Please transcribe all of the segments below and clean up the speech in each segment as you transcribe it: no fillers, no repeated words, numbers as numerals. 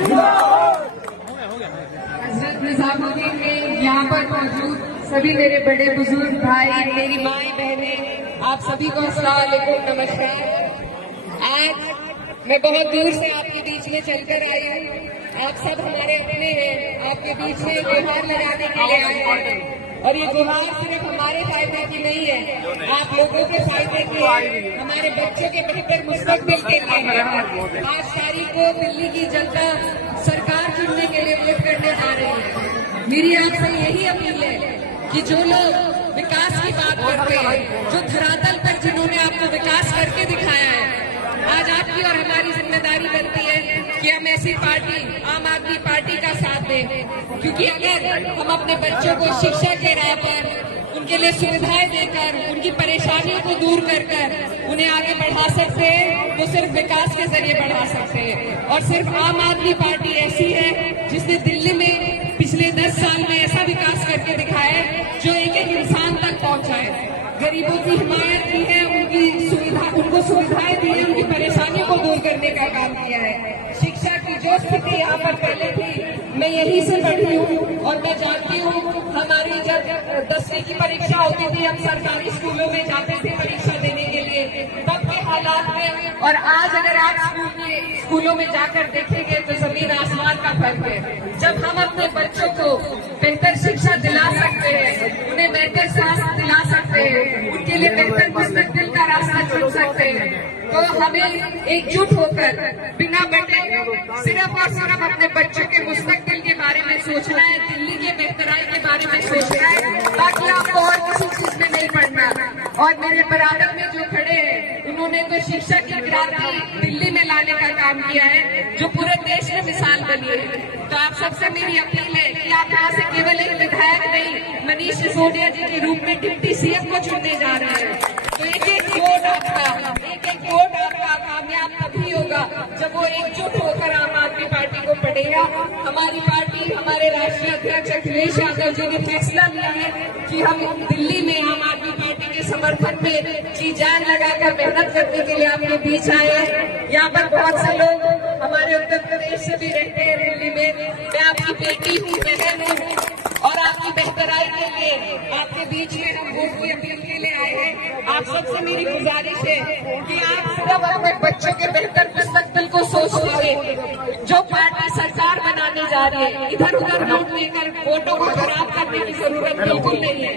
हजरत निजामुद्दीन में यहाँ पर मौजूद सभी मेरे बड़े बुजुर्ग भाई, मेरी माई बहनें, आप सभी को अस्सलाम वालेकुम, नमस्कार। आज मैं बहुत दूर से आपके बीच में चलकर आई हूँ। आप सब हमारे अपने हैं, आपके बीच में त्योहार लगाने के लिए आए हैं और ये त्योहार सिर्फ हमारे फायदे की नहीं है, आप लोगों के फायदे की है, हमारे बच्चों के बेहतर मुस्तकबिल के लिए है। 5 तारीख को दिल्ली की जनता सरकार चुनने के लिए वोट करने जा रही है। मेरी आपसे यही अपील है कि जो लोग विकास की बात करते हैं, जो धरातल पर जिन्होंने आपको विकास करके दिखाया है, आज आपकी और हमारी जिम्मेदारी बनती है कि हम ऐसी पार्टी, आम आदमी पार्टी का साथ दें, क्योंकि अगर हम अपने बच्चों को शिक्षा के राह पर उनके लिए सुविधाएं देकर, उनकी परेशानियों को दूर कर उन्हें आगे बढ़ा सकते हैं, तो सिर्फ विकास के जरिए बढ़ा सकते हैं। और सिर्फ आम आदमी पार्टी ऐसी है जिसने दिल्ली में पिछले 10 साल में ऐसा विकास करके दिखाया है जो एक एक इंसान तक पहुंचा है, गरीबों की हिमायत की है, उनको सुविधाएं दी है, उनकी परेशानियों को दूर करने का काम किया है। शिक्षा की जो स्थिति यहाँ पर पहले थी, मैं यहीं से पढ़ी हूँ और मैं जानती हूँ, हमारी जब 10वीं की परीक्षा होती थी, हम सरकारी स्कूलों में जाते थे परीक्षा देने के लिए, तब के हालात में और आज अगर आप स्कूलों में जाकर देखेंगे तो जमीन आसमान का फर्क है। जब हम अपने बच्चों को बेहतर शिक्षा दिला सकते हैं, उन्हें बेहतर स्वास्थ्य दिला सकते हैं, उनके लिए बेहतर मुस्तकबिल का रास्ता चुन सकते हैं, तो हमें एकजुट होकर बिना बटे सिर्फ और सिर्फ अपने बच्चों के मुस्तकबिल के बारे में सोचना है, दिल्ली के बेहतराई के बारे में सोचना है, ताकि आपको और किसी चीज में नहीं पड़ना। और मेरे बराबर में जो खड़े हैं, उन्होंने तो शिक्षा की क्रांति दिल्ली में लाने का काम किया है, जो पूरे देश में मिसाल बनी है। तो आप सबसे मेरी अपील है कि आप यहाँ से केवल एक विधायक नहीं, मनीष सिसोदिया जी के रूप में डिप्टी सीएम को चुनने जा रहे हैं। तो एक एक वोट आपका कामयाब तभी होगा जब वो एकजुट होकर आम आदमी पार्टी को पढ़ेगा। हमारी पार्टी, हमारे राष्ट्रीय अध्यक्ष अखिलेश यादव जी ने फैसला लिया है कि हम दिल्ली में आम आदमी पार्टी के समर्थन में जी जान लगाकर मेहनत करने के लिए आपके बीच आए हैं। यहाँ पर बहुत से लोग हमारे उत्तर प्रदेश से भी रहते हैं दिल्ली में। मैं आपकी बेटी हूँ, बहन हूँ और आपकी बेहतराई के लिए आपके बीच में हम वोट की अपील के लिए आए हैं। आप सबसे मेरी गुजारिश है कि आप सिर्फ अपने बच्चों के बेहतर मुस्तकबिल को सोच लीजिए। जो पार्टी सरकार बनाने जा रही है, इधर उधर वोट लेकर वोटों को खराब करने की जरूरत बिल्कुल नहीं है।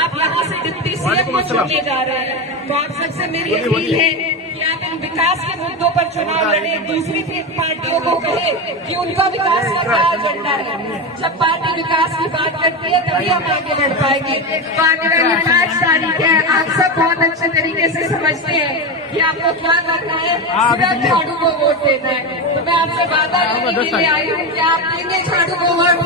आप यहाँ से डिप्टी सीएम को चुनने जा रहे हैं, तो आप सबसे मेरी अपील है कि आप इन विकास के मुद्दों पर चुनाव लड़े। दूसरी पार्टियों को कहे कि उनका विकास का क्या एजेंडा है। जब पार्टी विकास की बात करती है तभी हम आगे बढ़ पाएंगे। तो आने वाली 5 तारीख है, आप सब बहुत अच्छे तरीके से समझते हैं कि आपको क्या करना है, सिर्फ झाड़ू को वोट देना है। तो मैं आपसे वादा करने के लिए आई हूँ कि आप देंगे झाड़ू को वोट।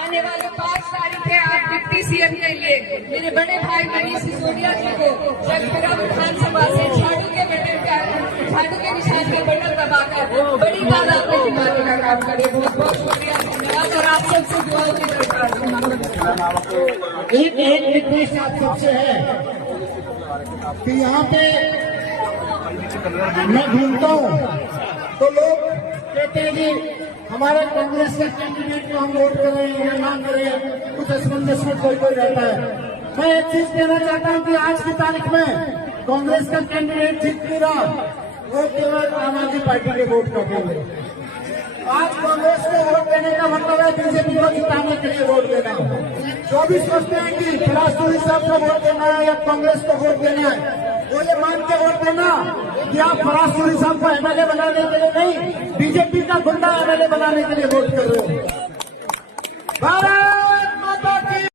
आने वाले 5 तारीख है, आप डिप्टी सीएम के लिए मेरे बड़े भाई मनीष सिसोदिया जी को जलपुरा विधानसभा से झाड़ू के निशान के बटन दबाकर बड़ी तादाद में जिताने का काम करिए। बहुत बहुत शुक्रिया, धन्यवाद और आप सबसे दुआओं की दरकार। एक रिक्वेस्ट आप सबसे है कि यहाँ पे मैं घूमता हूँ तो लोग कहते हैं कि हमारे कांग्रेस के कैंडिडेट को हम वोट कर रहे हैं या ना करें, कुछ असमंजस में कोई रहता है। मैं एक चीज कहना चाहता हूँ कि आज की तारीख में कांग्रेस का कैंडिडेट जीत नहीं रहा, वो केवल आम आदमी पार्टी के वोट करेंगे। आज कांग्रेस को वोट देने का मतलब है बीजेपी को जिताने के लिए वोट देना। जो भी सोचते हैं कि फराज साहब को वोट देना है या कांग्रेस को वोट देना है, वो ये मान के वोट देना कि आप फराज साहब को एमएलए बनाने के लिए नहीं, बीजेपी का गुंडा एमएलए बनाने के लिए वोट कर रहे हो। भारत